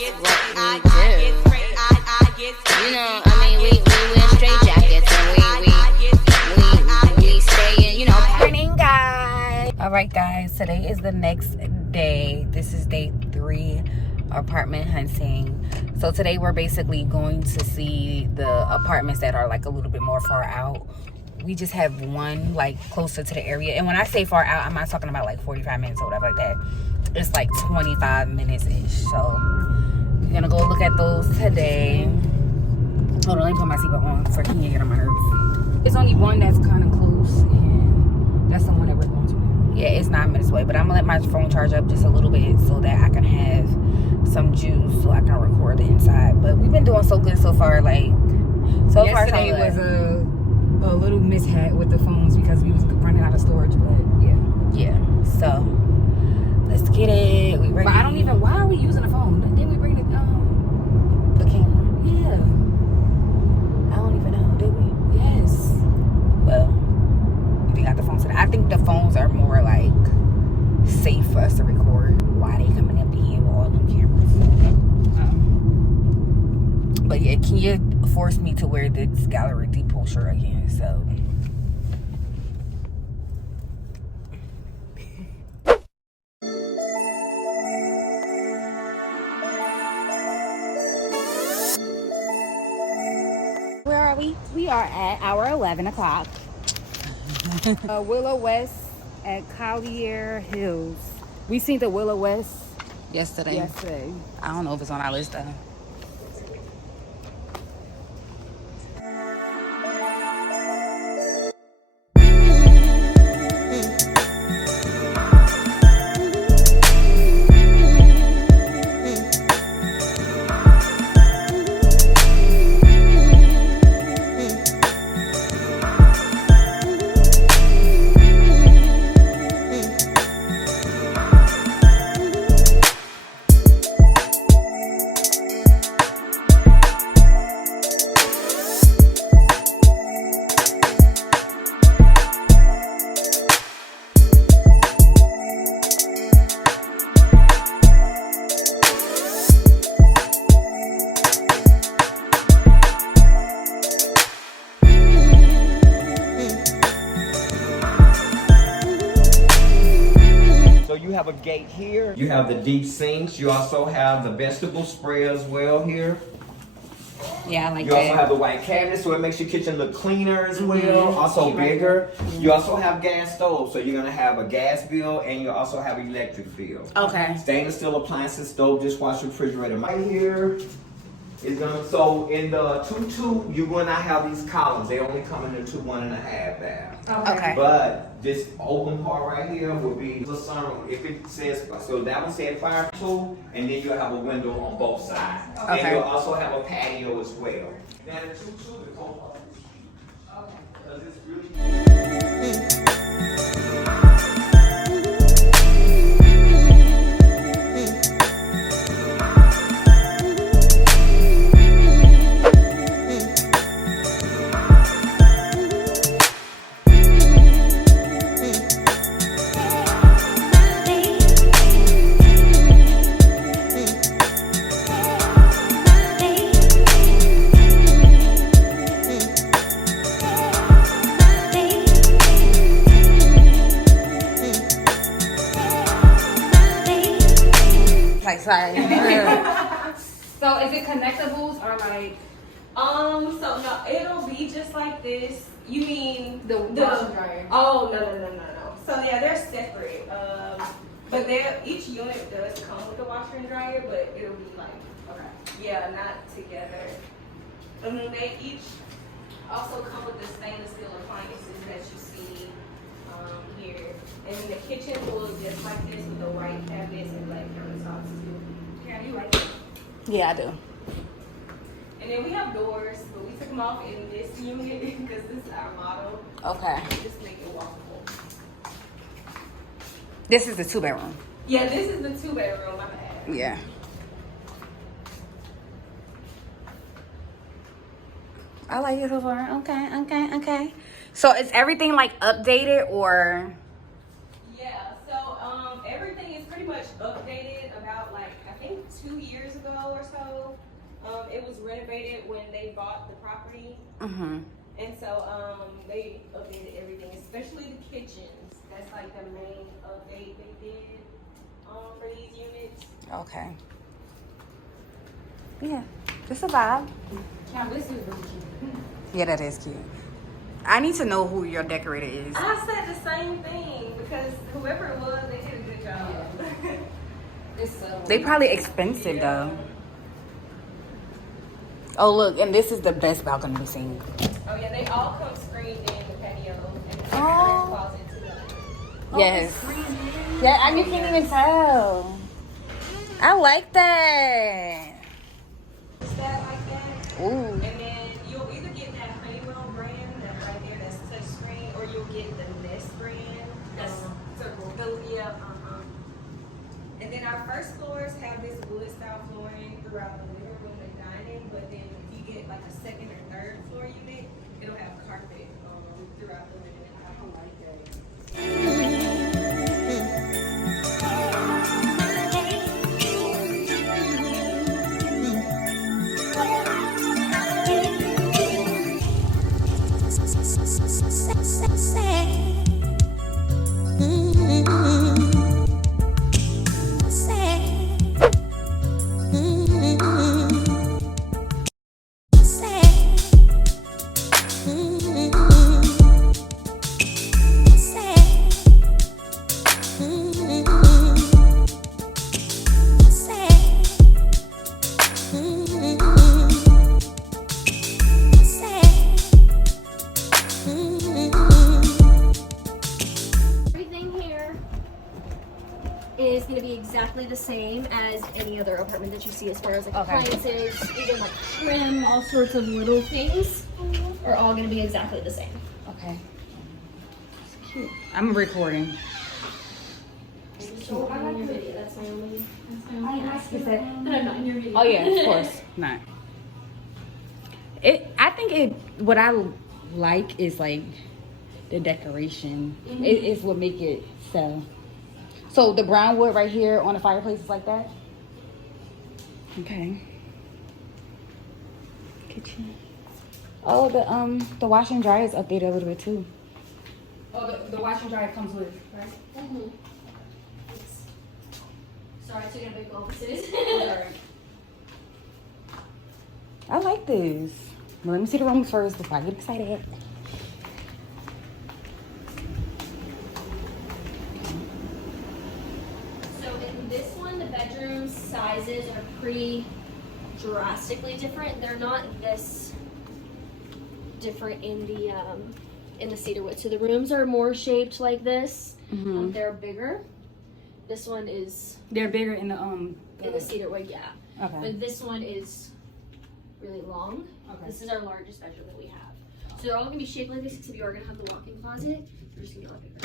You know, I mean, we wear straight jackets and we stay in, you know. Morning, guys. All right, guys. Today is the next day. This is day 3, apartment hunting. So today we're basically going to see the apartments that are like a little bit more far out. We just have one like closer to the area, and when I say far out, I'm not talking about like 45 minutes or whatever like that. It's like 25 minutes ish. So we're gonna go look at those today. Hold on, let me put my seatbelt on for Kenya get on my nerves. There's only one that's kind of close, and that's the one that we're going to. Yeah, it's 9 minutes away, but I'm gonna let my phone charge up just a little bit so that I can have some juice so I can record the inside. But we've been doing so good so far. Like so yesterday far, was a little mishap with the phones because we was running out of storage. But yeah. So let's get it. We ready? But I don't even. Why are we using a phone? Didn't we bring the camera? Yeah. I don't even know. Did we? Yes. Well, we got the phones today. I think the phones are more like safe for us to record. Why they coming up in here with all them cameras? But yeah, Kenya forced me to wear this Gallery Depot shirt again. So. Where are we? We are at our 11 o'clock. Willowest at Collier Hills. We seen the Willowest Yesterday. I don't know if it's on our list though. Have a gate here. You have the deep sinks. You also have the vegetable spray as well here. Yeah, I like you that. You also have the white cabinet, so it makes your kitchen look cleaner as well. Also bigger. You also have gas stoves, so you're gonna have a gas bill and you also have an electric bill. Okay. Stainless steel appliances, stove, dishwasher, refrigerator. Right here is gonna. So in the 2.2, you're gonna have these columns. They only come in the 2.5 bath. Okay. But this open part right here will be the sunroom. If it says, so that one said fire tool, and then you'll have a window on both sides. Okay. And you'll also have a patio as well. Now the 2.2, the cold part is huge. Okay. Because it's really... So is it connectables or like? So no, it'll be just like this. You mean the washer dryer? Oh no. So yeah, they're separate. But each unit does come with a washer and dryer, but it'll be like not together. They each also come with the stainless steel appliances that you see here, and the kitchen will look just like this with the white cabinets and black countertops too. Karen, you like it? Yeah, I do. And then we have doors, but we took them off in this unit because this is our model. Okay. Just make it walkable. This is the 2-bedroom. Yeah, this is the 2-bedroom, my bad. Yeah. I like it so far. Okay. So is everything like updated or? Yeah, so everything is pretty much updated about like, I think 2 years ago or so. It was renovated when they bought the property. And so they updated everything, especially the kitchens. That's like the main update they did for these units. Okay. Yeah, it's a vibe. Yeah, this is really cute. Yeah, that is cute. I need to know who your decorator is. I said the same thing because whoever it was, they did a good job. It's so They probably expensive though. Oh look, and this is the best balcony we've seen. Oh yeah, they all come screened in the patio and the closet too. Yes. Yeah, and you can't even tell. I like that. Is that like that? Ooh. And then you'll either get that Honeywell brand that right there that's touchscreen, or you'll get the Nest brand. That's circle. Yeah. And then our first floors have this wood style flooring throughout the living room and dining, but then if you get like a second or third floor unit, it'll have carpet throughout the living room. I don't like that. Is going to be exactly the same as any other apartment that you see, as far as like appliances, even like trim, all sorts of little things are all going to be exactly the same. Okay. Cute. I'm recording. So I'm in your video. That's my only ask. Is that I'm not in your video. Oh yeah, of course not. I think what I like is like the decoration. It is what make it sell. So the brown wood right here on the fireplace is like that? Okay. Kitchen. Oh, the washer and dryer is updated a little bit too. Oh, the washer and dryer comes with, right? Sorry, I took it a big opposite. I like this. Well, let me see the rooms first before I get excited. Bedroom sizes are pretty drastically different. They're not this different in the cedar wood. So the rooms are more shaped like this. They're bigger. This one is. They're bigger in the cedar wood, yeah. Okay. But this one is really long. Okay. This is our largest bedroom that we have. So they're all gonna be shaped like this, except you are gonna have the walk-in closet. They're just gonna be a lot bigger.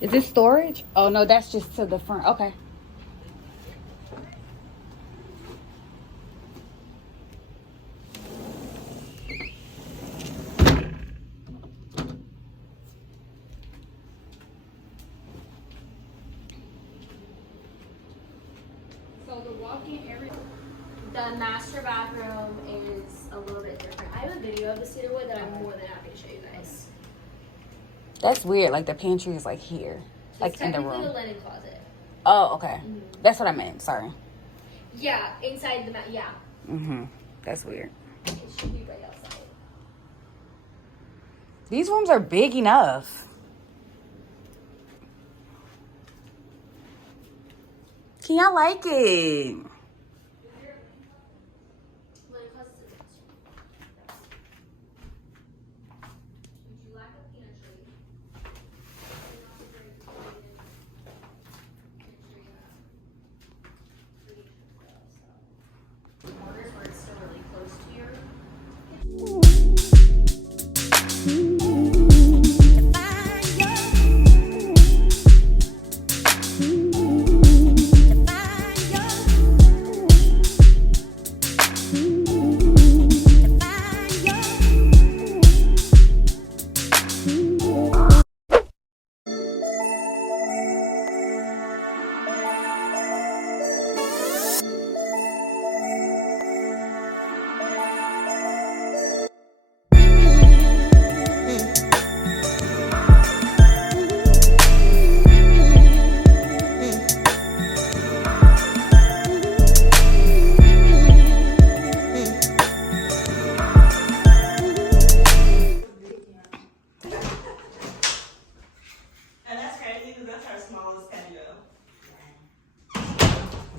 Is this storage? Oh no, that's just to the front. Okay. So the walk-in area, the master bathroom is a little bit different. I have a video of the cedar wood that I'm more than happy to show you guys. That's weird. Like the pantry is like here, like in the room. The linen closet. Oh, okay. That's what I meant. Sorry. Yeah, inside the yeah. That's weird. It should be right outside. These rooms are big enough. Can y'all like it?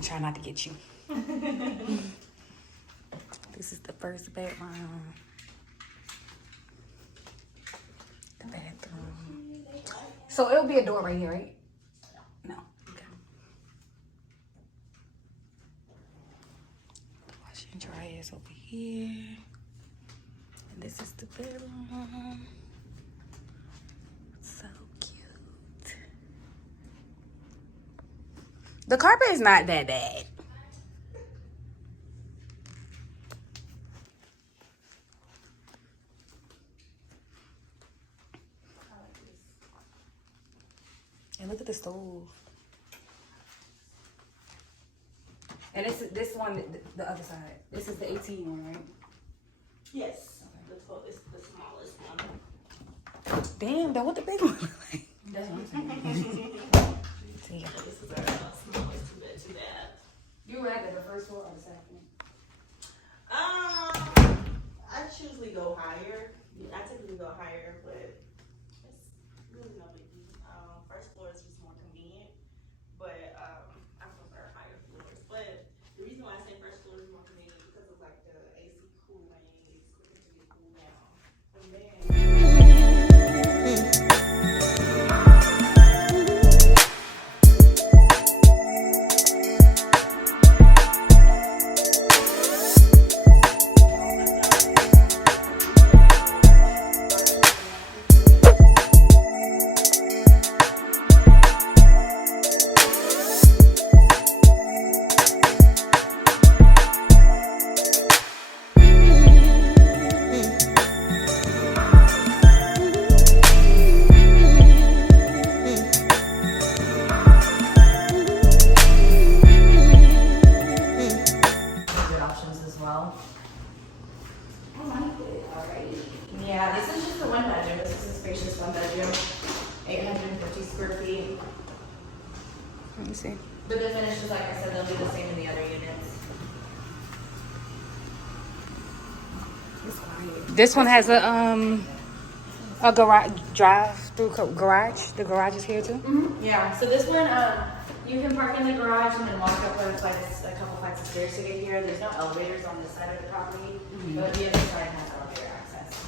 I'm trying not to get you. This is the first bedroom. The bathroom. So it'll be a door right here, right? No. Okay. The washer and dryer is over here. And this is the bedroom. So cute. The carpet is not that bad. And look at the stove. And this one, the other side. This is the 18 one, right? Yes. Okay. It's the smallest one. Damn, that what the big one look like? That's what I'm saying. Yeah. This is our smallest. Too bad. You rather the first floor or the second? I usually go higher. I typically go higher, but it's really no biggie. First floor is just more convenient, but I prefer higher floors. But the reason why I say first floor is more convenient is because of like the AC cooling. It's quicker to get cooled down. And then Good options as well. Yeah, this is just the one bedroom. This is a spacious one bedroom, 850 square feet. Let me see. But the finishes, like I said, they'll be the same in the other units. This one has a garage drive-through garage. The garage is here too. Yeah. So this one, you can park in the garage and then walk up a couple flights of stairs to get here. There's no elevators on this side of the property, but the other side has elevator access.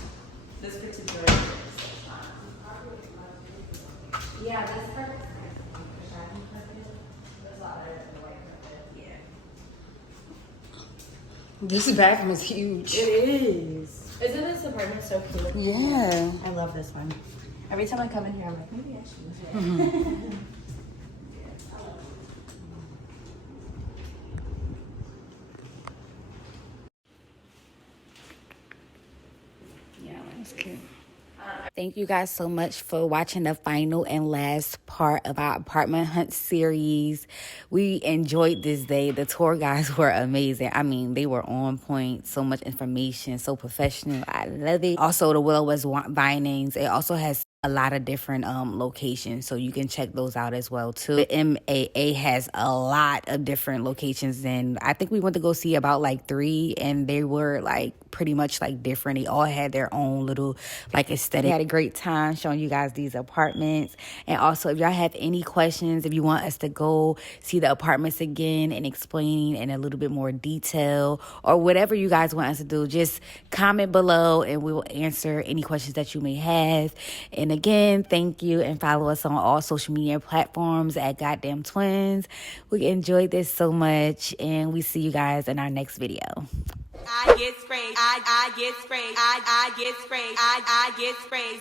This particular unit is not. Yeah, this perfect. There's a lot of white carpet. Yeah. This bathroom is huge. It is. Isn't this apartment so cute? Yeah. I love this one. Every time I come in here, I'm like, maybe I should live here. Yeah, that's cute. Thank you guys so much for watching the final and last part of our apartment hunt series. We enjoyed this day. The tour guides were amazing. I mean, they were on point. So much information, so professional. I love it. Also, the Willowest Vinings. It also has a lot of different locations, so you can check those out as well too. The MAA has a lot of different locations, and I think we went to go see about like 3, and they were like pretty much like different. They all had their own little like aesthetic. We had a great time showing you guys these apartments. And also, if y'all have any questions, if you want us to go see the apartments again and explain in a little bit more detail, or whatever you guys want us to do, just comment below and we will answer any questions that you may have. And again, thank you, and follow us on all social media platforms at Gotdamntwinz. We enjoyed this so much, and we see you guys in our next video. I get sprayed. I get sprayed. I get sprayed. I get sprayed.